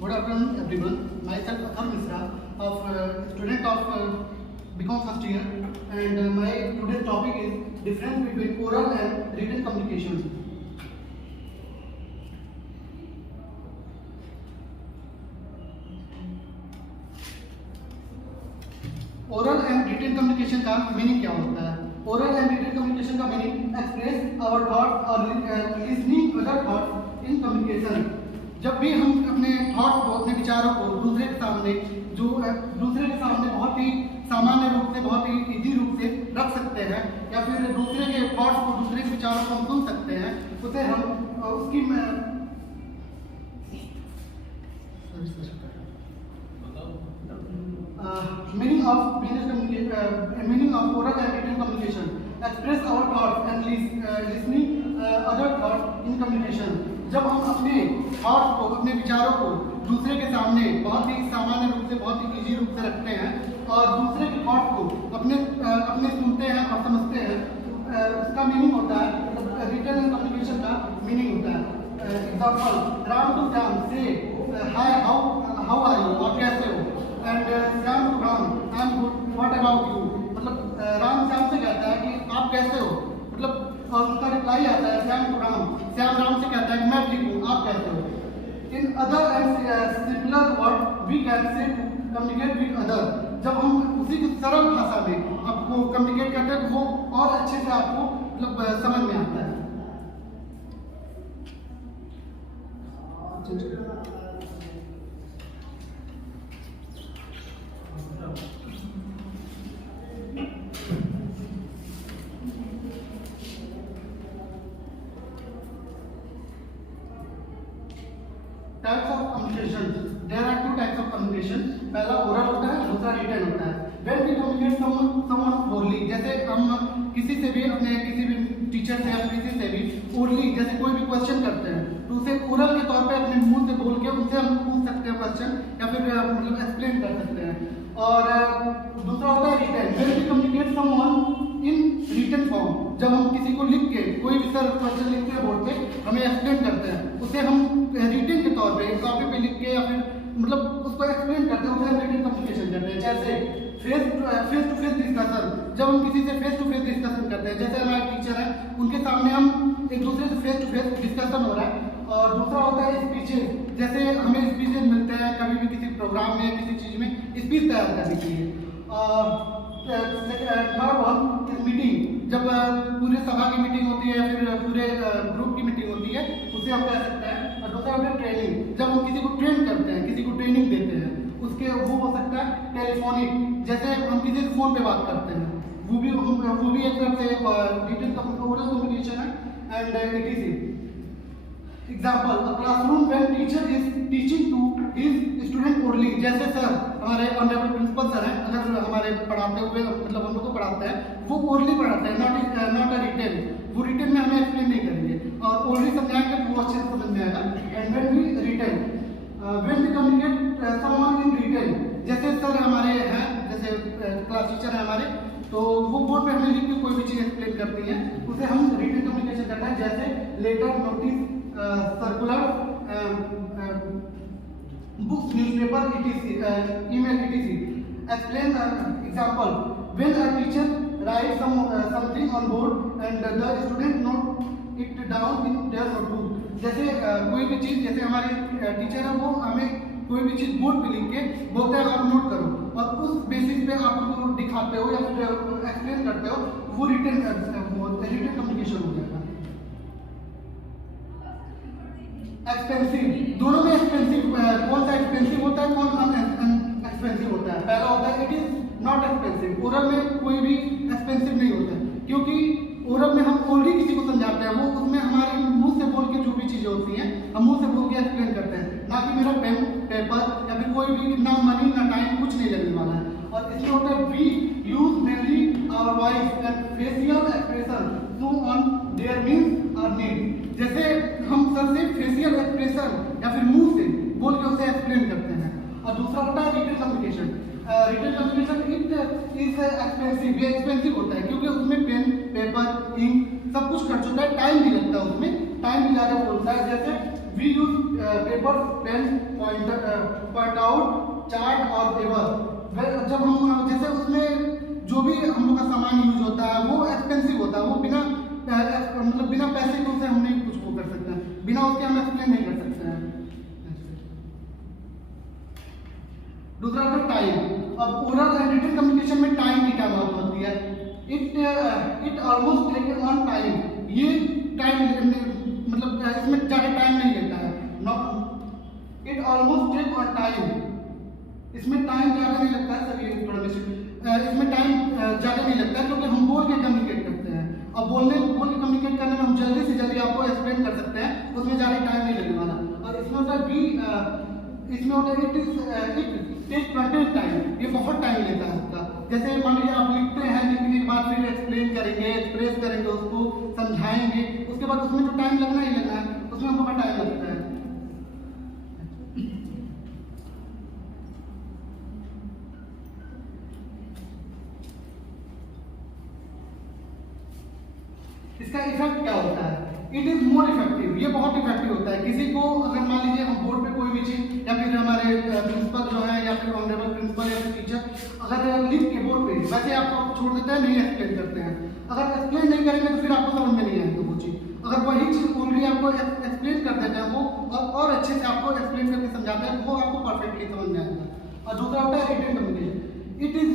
Good afternoon, everyone. Myself Athar Misra, student of BCom first year, and my today's topic is difference between oral and written communication. Oral and written communication का meaning क्या होता है? Oral and written communication का meaning express our thoughts और listening other thoughts in communication. जब भी हम अपने थॉट्स को, अपने विचारों को दूसरे के सामने बहुत ही सामान्य रूप से, बहुत ही इजी रूप से रख सकते हैं, या फिर दूसरे के थॉट्स को, दूसरे के विचारों को हम सुन सकते हैं, उसे हम उसकी meaning of oral and written communication: express our thoughts and listening other thoughts in communication। जब हम अपने थॉट्स को, अपने विचारों को दूसरे के सामने बहुत ही सामान्य रूप से, बहुत ही इजी रूप से रखते हैं और दूसरे के थॉट्स को अपने सुनते हैं और समझते हैं, उसका मीनिंग होता है, रिटन कम्युनिकेशन का मीनिंग होता है। एग्जाम्पल: राम टू श्याम से हाय, हाउ आर यू, आप कैसे हो? And Shyam to Ram, I am good, what about you. मतलब राम श्याम से कहता है कि आप कैसे हो, मतलब और उनका रिप्लाई आता है श्याम टू राम, श्याम राम से कहता है कि मैं ठीक हूँ, आप कैसे हो। In other and similar word we can say to communicate with other. जब हम उसी सरल भाषा में आपको कम्युनिकेट करते हैं तो वो और अच्छे से आपको मतलब समझ में आता है। Types of communication: there are two types of communication. पहला ओरल होता है, दूसरा रिटन होता है। When we communicate someone orally, जैसे हम किसी से भी, अपने किसी भी टीचर से या किसी से भी ओरली, जैसे कोई भी क्वेश्चन करते हैं तो उसे ओरल के तौर पे अपने मुंह से बोल के उनसे हम पूछ सकते हैं क्वेश्चन, या फिर मतलब एक्सप्लेन कर सकते हैं। और दूसरा होता है written. When we communicate someone in written form, जब हम किसी को लिख के, कोई भी सर क्वेश्चन लिख के बोर्ड पे हमें एक्सप्लेन करते हैं, उसे हम रिटन के तौर पे कॉपी पे लिख के या फिर मतलब उसको एक्सप्लेन करते हैं, उसे हम रिटन कम्युनिकेशन करते हैं। जैसे फेस टू फेस डिस्कशन, जब हम किसी से फेस टू फेस डिस्कशन करते हैं, जैसे हमारे टीचर हैं, उनके सामने हम एक दूसरे से फेस टू फेस डिस्कशन हो रहा है। और दूसरा होता है स्पीचेस, जैसे हमें स्पीचेस मिलते हैं कभी भी किसी प्रोग्राम में, किसी चीज़ में स्पीच तैयार करने के लिए। थर्ड मीटिंग, जब पूरे सभा की मीटिंग होती है या फिर पूरे ग्रुप की मीटिंग होती है, उसे हम कह सकते हैं। और दूसरा होता है ट्रेनिंग, जब हम किसी को ट्रेन करते हैं, किसी को ट्रेनिंग देते हैं, उसके वो हो सकता है टेलीफोनिक, जैसे हम किसी से फोन पे बात करते हैं, वो भी एक तरह से रिटन ओरल कम्युनिकेशन है। And etc example: a classroom when teacher is teaching to his student orally, जैसे सर, हमारे ऑनरेबल प्रिंसिपल सर हैं, अगर हमारे पढ़ाते हुए, मतलब हम लोग को पढ़ाते हैं, वो ओरली पढ़ाते हैं, नॉट अ रिटन। वो रिटन में हमें एक्सप्लेन नहीं करेंगे और ओरली समझाएंगे तो वो अच्छे से समझ में आएगा। And when we written, when we communicate someone in written, जैसे सर हमारे हैं, जैसे क्लास टीचर है हमारे, तो वो बोर्ड पे हमें लिख के कोई भी चीज़ एक्सप्लेन करती है, उसे हम रिटन कम्युनिकेशन करते हैं। जैसे letter, notice, circular, books, newspaper, email, etc. Explain example: when a teacher writes something on board and the student note it down in their notebook। जैसे कोई भी चीज़, जैसे हमारे टीचर है, वो हमें कोई भी चीज़ बोर्ड पे लिख के बोलते हैं आप नोट करो, और उस बेसिस पे आप उनको दिखाते हो या फिर एक्सप्लेन करते हो, वो रिटन कम्युनिकेशन हो जाएगा। एक्सपेंसिव, दोनों में एक्सपेंसिव, कौन सा एक्सपेंसिव होता है, कौन अनएक्सपेंसिव होता है? पहला होता है it is not expensive. Oral में कोई भी एक्सपेंसिव नहीं होता है, क्योंकि ओरल में हम ऑलरेडी किसी को समझाते हैं, वो उसमें हमारे मुंह से बोल के जो भी चीजें होती हैं, हम मुंह से बोल के एक्सप्लेन करते हैं, ना कि मेरा पेन, पेपर या फिर कोई भी, ना मनी ना टाइम, कुछ नहीं लगने वाला है। और इसमें होता है we use mainly our voice and facial expression to on their means और नीड। जैसे हम सर से फेशियल एक्सप्रेशन या फिर मुंह से बोल के उसे एक्सप्लेन करते हैं। और दूसरा होता है written communication. Written communication it is expensive, ये एक्सपेंसिव होता है क्योंकि उसमें पेन, पेपर, इंक सब कुछ खर्च होता है, टाइम भी लगता है, उसमें टाइम भी ज़्यादा बोलता है। जैसे we use paper, pen, point out, chart और पेपर। जब हम जैसे उसमें जो भी हम लोग का सामान यूज होता है वो एक्सपेंसिव होता है, वो बिना मतलब बिना पैसे के उसे हम नहीं कुछ वो कर सकते हैं, बिना उसके हम एक्सप्लेन नहीं कर सकते हैं। दूसरा होता है टाइम। अब ओरल एंड रिटन कम्युनिकेशन में टाइम की क्या बात होती है? It almost take on time. ये टाइम मतलब इसमें ज़्यादा टाइम नहीं लेता है। It almost take on time, इसमें टाइम ज़्यादा नहीं लगता है सर। ये थोड़ा इसमें टाइम ज़्यादा नहीं लगता है क्योंकि हम बोल के कम्युनिकेट करते हैं। अब बोल के कम्युनिकेट करने में हम जल्दी से जल्दी आपको एक्सप्लेन कर सकते हैं, उसमें ज़्यादा टाइम नहीं लगने वाला। और इसमें होता है इसमें होता है इट टेक कंटेंट टाइम। ये बहुत टाइम लेता है उसका। जैसे मान लीजिए आप लिखते हैं, लिखने के बाद फिर एक्सप्लेन करेंगे, एक्सप्रेस करेंगे, उसको समझाएंगे, उसके बाद उसमें जो टाइम लगना ही लगना है, उसमें बहुत टाइम लगता है। इसका इफेक्ट क्या होता है? It is more effective. ये बहुत इफेक्टिव होता है। किसी को अगर मान लीजिए हम बोर्ड पे कोई भी चीज या फिर हमारे प्रिंसिपल जो है या फिर ऑनरेबल प्रिंसिपल या फिर टीचर अगर लिख के बोर्ड पे वैसे आपको छोड़ देते हैं, नहीं एक्सप्लेन करते हैं। अगर एक्सप्लेन नहीं करेंगे तो फिर आपको समझ में नहीं आएगी वो चीज। अगर वही चीज ऑलरेडी आपको एक्सप्लेन कर देते हैं वो और अच्छे से आपको एक्सप्लेन करके समझाते हैं, वो आपको परफेक्टली समझ में आएगा। और दूसरा होता है written communication. It is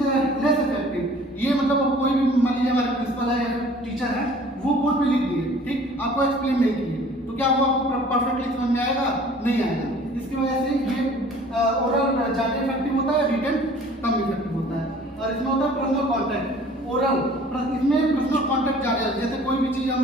less effective. ये मतलब कोई भी मान लीजिए हमारे प्रिंसिपल है या टीचर है, वो बोर्ड पे लिख दिए, ठीक, आपको एक्सप्लेन नहीं किए, तो क्या वो आपको परफेक्टली समझ में आएगा? नहीं आएगा। इसकी वजह से ये ओरल ज़्यादा इफेक्टिव होता है, रिटन कम इफेक्टिव होता है। और इसमें होता है पर्सनल कॉन्टैक्ट। ओरल इसमें पर्सनल कॉन्टैक्ट ज़्यादा है। जैसे कोई भी चीज़ हम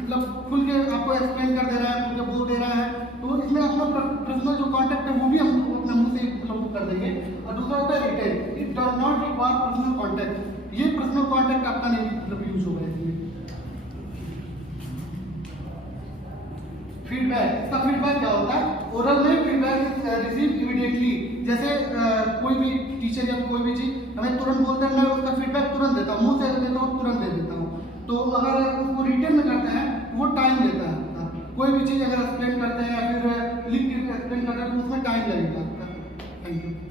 मतलब खुल के आपको एक्सप्लेन कर दे रहा है, खुल के बोल दे रहा है, तो इसमें अपना पर्सनल जो कॉन्टैक्ट है वो भी हम अपने मुँह से मतलब कर देंगे। और दूसरा होता है written. It does not require personal contact. ये पर्सनल कॉन्टैक्ट आपका नहीं मतलब यूज होगा इसमें। फीडबैक। इसका फीडबैक क्या होता है? ओरल में फीडबैक रिसीव इमीडिएटली। जैसे कोई भी टीचर या कोई भी चीज हमें तुरंत बोलते हैं, मैं उसका फीडबैक तुरंत देता हूँ, मुंह से देता हूँ, तुरंत दे देता हूँ। तो अगर उसको रिटर्न में करते हैं वो टाइम लेता है आपका। कोई भी चीज़ अगर एक्सप्लेन करते हैं या फिर लिख के एक्सप्लेन करते हैं तो उसमें टाइम लगेगा आपका। Thank you.